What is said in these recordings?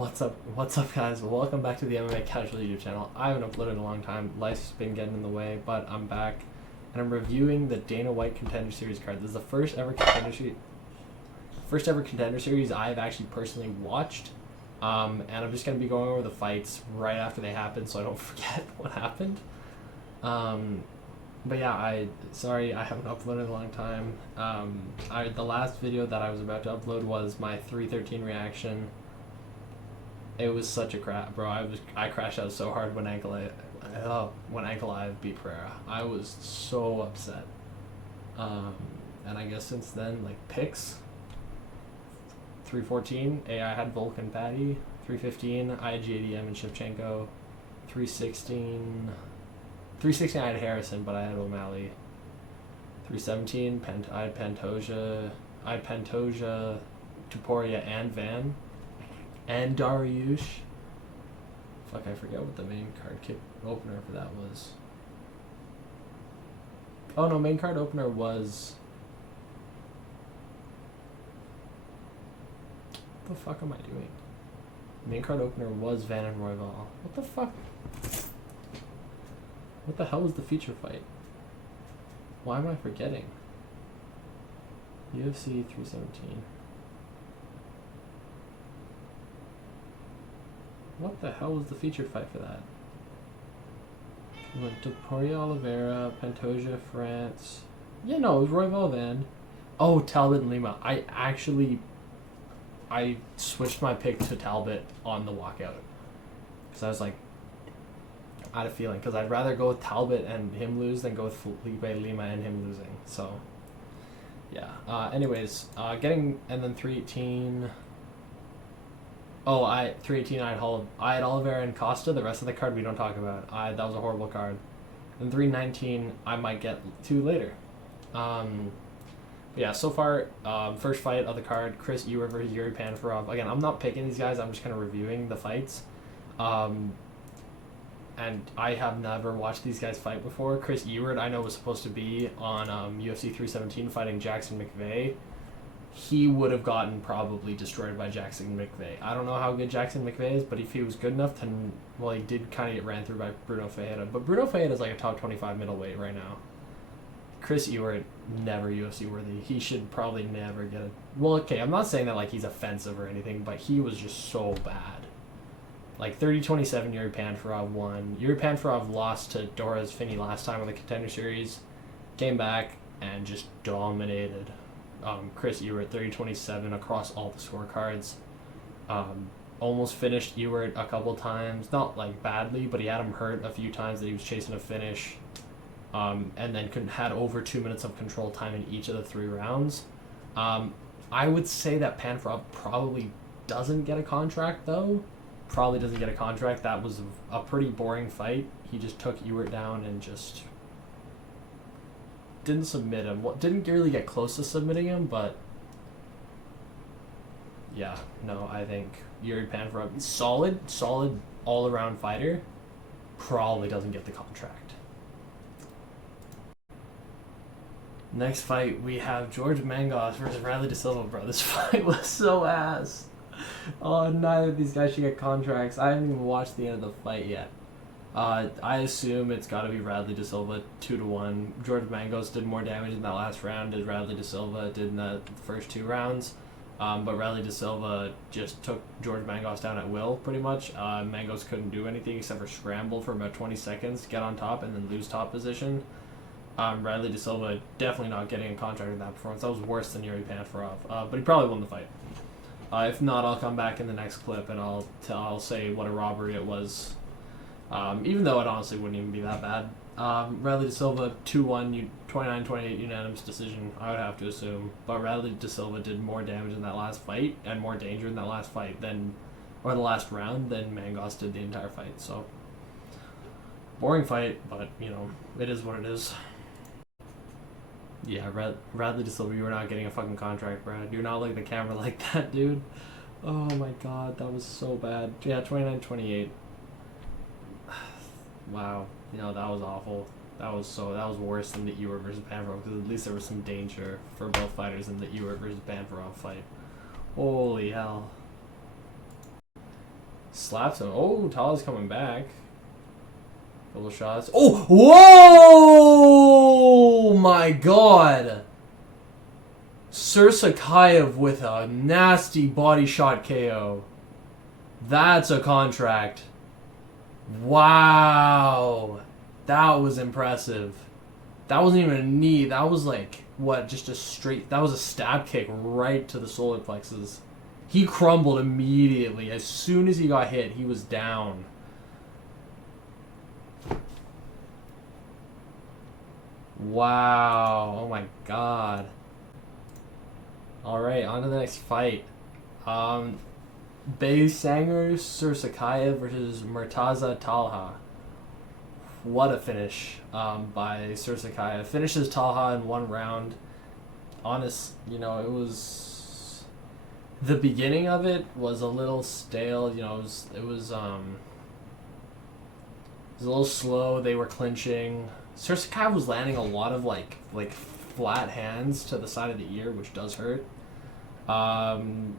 What's up, guys? Welcome back to the MMA Casual YouTube channel. I haven't uploaded in a long time. Life's been getting in the way, but I'm back, and I'm reviewing the Dana White Contender Series card. This is the first ever Contender Series I've actually personally watched, and I'm just gonna be going over the fights right after they happen, so I don't forget what happened. But yeah, sorry I haven't uploaded in a long time. The last video that I was about to upload was my 313 reaction. It was such a crap, bro. I crashed out so hard when Ankalaev beat Pereira. I was so upset. And I guess since then, like, picks. 314, AI had Volkan Patty. 315, I had JDM and Shevchenko. 316, I had Harrison, but I had O'Malley. 317, I had Pantoja. Tuporia, and Van. And Dariush. Fuck, I forget what the main card kit opener for that was. Oh no, main card opener was... What the fuck am I doing? Main card opener was Van and Royval. What the fuck? What the hell was the feature fight? Why am I forgetting? UFC 317. What the hell was the featured fight for that? We went to Poirier Oliveira, Pantoja, France. Yeah, no, it was Royval Van. Oh, Talbot and Lima. I switched my pick to Talbot on the walkout. Because I was like, I had a feeling. Because I'd rather go with Talbot and him lose than go with Felipe Lima and him losing. So, yeah. Anyways, and then 318... Oh, 318. I had Oliveira and Costa. The rest of the card we don't talk about. That was a horrible card. And 319 I might get to later. Yeah. So far, first fight of the card: Chris Ewert versus Yuri Panfarov. Again, I'm not picking these guys. I'm just kind of reviewing the fights. And I have never watched these guys fight before. Chris Ewert, I know, was supposed to be on UFC 317 fighting Jackson McVeigh. He would have gotten probably destroyed by Jackson McVeigh. I don't know how good Jackson McVeigh is, but if he was good enough to... Well, he did kind of get ran through by Bruno Ferreira. But Bruno Ferreira is like a top 25 middleweight right now. Chris Ewert, never UFC worthy. He should probably never get a... Well, okay, I'm not saying that like he's offensive or anything, but he was just so bad. Like 30-27, Yuri Panfarov won. Yuri Panfarov lost to Doras Finney last time on the Contender Series. Came back and just dominated. Chris Ewert, 30-27 across all the scorecards. Almost finished Ewert a couple times. Not like badly, but he had him hurt a few times that he was chasing a finish. And then had over 2 minutes of control time in each of the 3 rounds. I would say that Panfarov probably doesn't get a contract, though. Probably doesn't get a contract. That was a pretty boring fight. He just took Ewert down and just... didn't submit him. Didn't really get close to submitting him, but yeah, no, I think Yuri Panfarov, solid all-around fighter, probably doesn't get the contract. Next fight, we have George Mangos versus Riley De Silva, bro. This fight was so ass. Oh, neither of these guys should get contracts. I haven't even watched the end of the fight yet. I assume it's got to be Radley De Silva 2-1. George Mangos did more damage in that last round as Radley De Silva did in the first 2 rounds. But Radley De Silva just took George Mangos down at will, pretty much. Mangos couldn't do anything except for scramble for about 20 seconds, get on top, and then lose top position. Radley De Silva definitely not getting a contract in that performance. That was worse than Yuri Panfarov. But he probably won the fight. If not, I'll come back in the next clip and I'll say what a robbery it was. Even though it honestly wouldn't even be that bad. Radley De Silva 2-1, 29-28 unanimous decision, I would have to assume. But Radley De Silva did more damage in that last fight and more danger in that last fight or the last round than Mangos did the entire fight. So, boring fight, but you know, it is what it is. Yeah, Radley De Silva, you were not getting a fucking contract, Brad. You're not like the camera like that, dude. Oh my god, that was so bad. Yeah, 29-28. Wow, you know, that was awful. That was worse than the Ewert versus Panfarov, because at least there was some danger for both fighters in the Ewert versus Panfarov fight. Holy hell. Slaps him. Oh, Talha's coming back. Couple shots. Oh! Whoa! My God! Sursakayev with a nasty body shot KO. That's a contract. Wow. That was impressive. That wasn't even a knee. That was like, what, just a straight... That was a stab kick right to the solar plexus. He crumbled immediately. As soon as he got hit, he was down. Wow. Oh my God. Alright, on to the next fight. Sanger Sursakayev versus Murtaza Talha. What a finish by Sursakayev. Finishes Talha in 1 round. Honest, you know, it was... The beginning of it was a little stale, you know, it was a little slow. They were clinching. Sursakayev was landing a lot of like flat hands to the side of the ear, which does hurt. And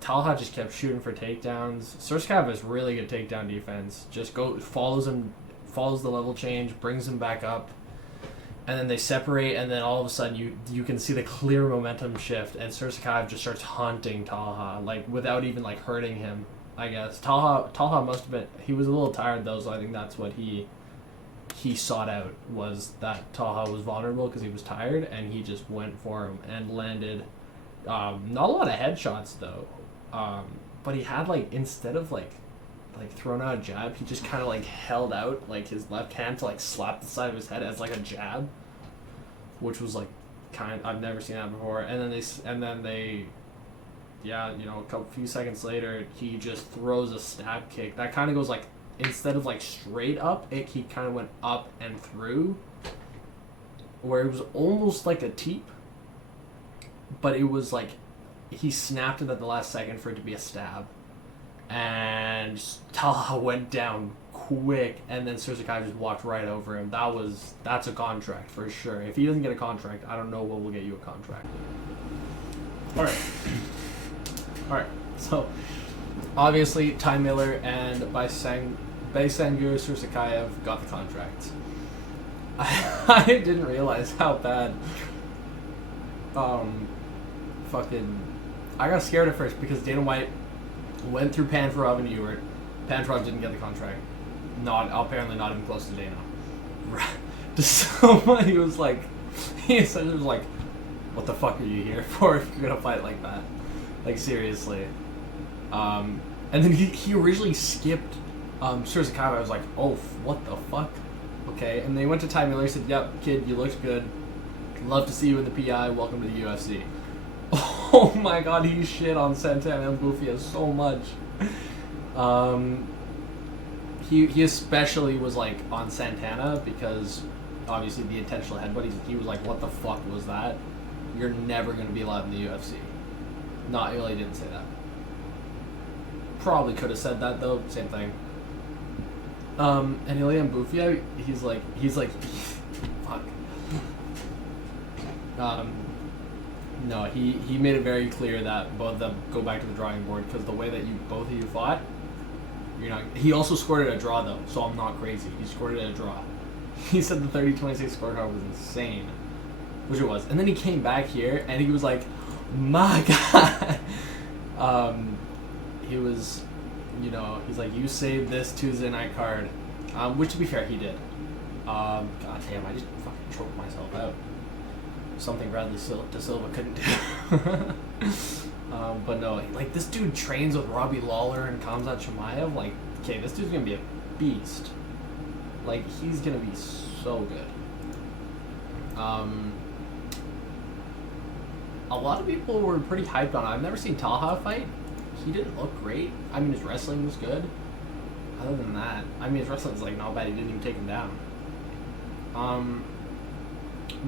Talha just kept shooting for takedowns. Sursakayev has really good takedown defense. Just follows the level change, brings him back up, and then they separate, and then all of a sudden you can see the clear momentum shift, and Sursakayev just starts haunting Talha, like without even like hurting him, I guess. Talha must have been, he was a little tired though, so I think that's what he sought out, was that Talha was vulnerable because he was tired, and he just went for him and landed not a lot of headshots though, but he had like, instead of like thrown out a jab, he just kind of like held out like his left hand to like slap the side of his head as like a jab, which was like I've never seen that before. And then they yeah, you know, few seconds later he just throws a stab kick that kind of goes like, instead of like straight up, he kind of went up and through, where it was almost like a teep, but it was like he snapped it at the last second for it to be a stab, and Talha went down quick, and then Sursakayev just walked right over him. That's a contract for sure. If he doesn't get a contract, I don't know what will get you a contract. Alright, so obviously Ty Miller and Sanger Sursakayev got the contract. I didn't realize how bad I got scared at first because Dana White went through Panfarov and Ewert. Panfarov didn't get the contract. Apparently not even close to Dana. So he was like, he essentially was like, what the fuck are you here for if you're gonna fight like that? Like, seriously. And then he originally skipped Sursakayev. I was like, oh, what the fuck? Okay, and they went to Ty Miller and said, yep, kid, you looked good. Love to see you in the PI. Welcome to the UFC. Oh my God, he shit on Santana and Bufia so much. He especially was like on Santana because obviously the intentional headbutt. He was like, what the fuck was that? You're never gonna be allowed in the UFC. Not really, didn't say that. Probably could have said that though. Same thing. And Ilya Bufia, he's like, fuck. No, he made it very clear that both of them go back to the drawing board because the way that both of you fought, you're not. He also scored it a draw though, so I'm not crazy. He scored it a draw. He said the 30-26 scorecard was insane, which it was. And then he came back here and he was like, my God. He was, you know, he's like, you saved this Tuesday night card, which to be fair he did. God damn, I just fucking choked myself out. Something Bradley De Silva couldn't do. But no, like, this dude trains with Robbie Lawler and Khamzat Chimaev. Like, okay, this dude's gonna be a beast. Like, he's gonna be so good. A lot of people were pretty hyped on it. I've never seen Talha fight. He didn't look great. I mean, his wrestling was good. Other than that, I mean, his wrestling's like not bad. He didn't even take him down. I'm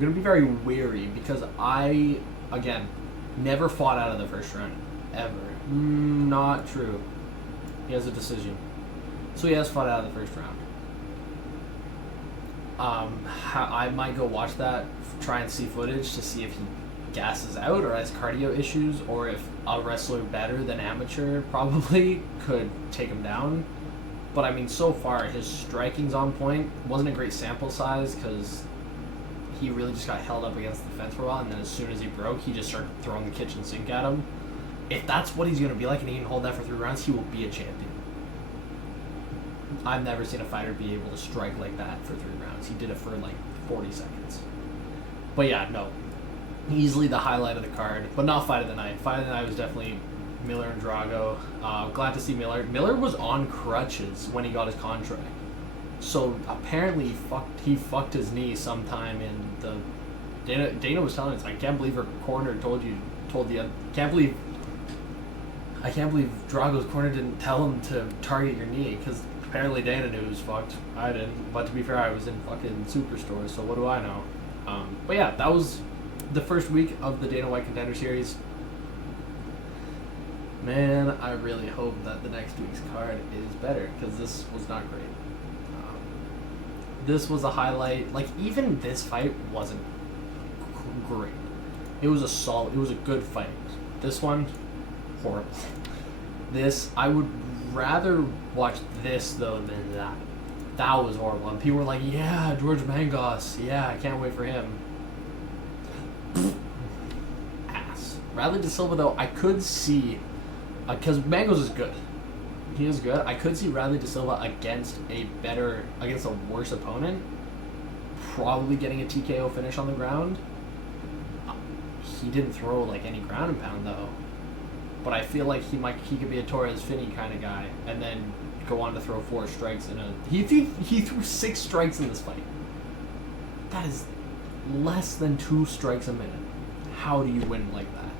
gonna be very wary because I, again, never fought out of the first round, ever. Not true. He has a decision, so he has fought out of the first round. I might go watch that, try and see footage to see if he gasses out or has cardio issues, or if a wrestler better than amateur probably could take him down. But I mean, so far his striking's on point. Wasn't a great sample size because he really just got held up against the fence for a while, and then as soon as he broke, he just started throwing the kitchen sink at him. If that's what he's going to be like and he can hold that for 3 rounds, he will be a champion. I've never seen a fighter be able to strike like that for 3 rounds. He did it for like 40 seconds. But yeah, no. Easily the highlight of the card, but not fight of the night. Fight of the night was definitely Miller and Drago. Glad to see Miller. Miller was on crutches when he got his contract. So apparently he fucked his knee sometime in the... Dana was telling us, I can't believe her corner I can't believe Drago's corner didn't tell him to target your knee, because apparently Dana knew he was fucked. I didn't, but to be fair, I was in fucking Superstore, so what do I know? But yeah, that was the first week of the Dana White Contender Series. Man, I really hope that the next week's card is better, because this was not great. This was a highlight. Like, even this fight wasn't great. It was a good fight. This one, horrible. This, I would rather watch this, though, than that. That was horrible. And people were like, yeah, George Mangos. Yeah, I can't wait for him. Ass. Radley De Silva, though, I could see... because Mangos is good. He is good. I could see Radley De Silva against a worse opponent, probably getting a TKO finish on the ground. He didn't throw like any ground and pound though, but I feel like he could be a Torres Finney kind of guy, and then go on to throw 4 strikes in a. He threw 6 strikes in this fight. That is less than 2 strikes a minute. How do you win like that?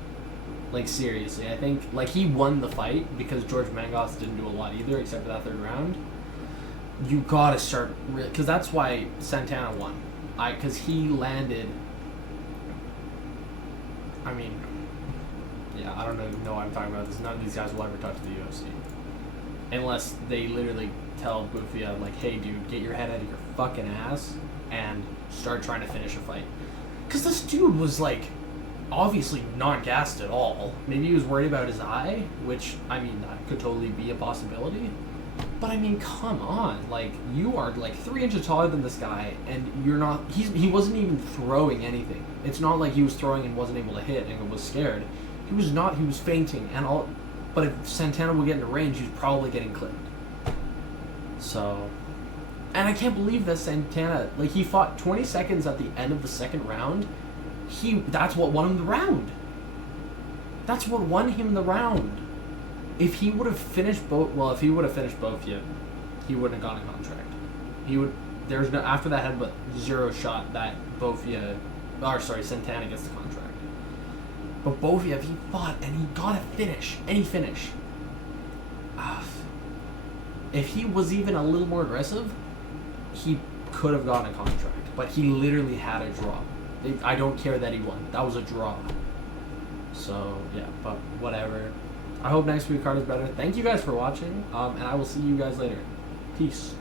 Like, seriously, I think, like, he won the fight because George Mangos didn't do a lot either, except for that 3rd round. You gotta start, because that's why Santana won. Because he landed, I mean, yeah, I don't even know what I'm talking about. This. None of these guys will ever touch the UFC. Unless they literally tell Bufia, like, hey, dude, get your head out of your fucking ass and start trying to finish a fight. Because this dude was, like, obviously not gassed at all. Maybe he was worried about his eye, which, I mean, that could totally be a possibility. But, I mean, come on. Like, you are, like, 3 inches taller than this guy, and you're not... He wasn't even throwing anything. It's not like he was throwing and wasn't able to hit and was scared. He was not. He was fainting and all... But if Santana would get into range, he was probably getting clipped. So... And I can't believe that Santana... Like, he fought 20 seconds at the end of the 2nd round. That's what won him the round. That's what won him the round. If he would have finished both, he wouldn't have gotten a contract. There's no, after that had but 0 shot that Santana gets the contract. But Bofiev, he fought and he got a finish. Any finish. If he was even a little more aggressive, he could have gotten a contract. But he literally had a draw. I don't care that he won. That was a draw. So, yeah, but whatever. I hope next week's card is better. Thank you guys for watching, and I will see you guys later. Peace.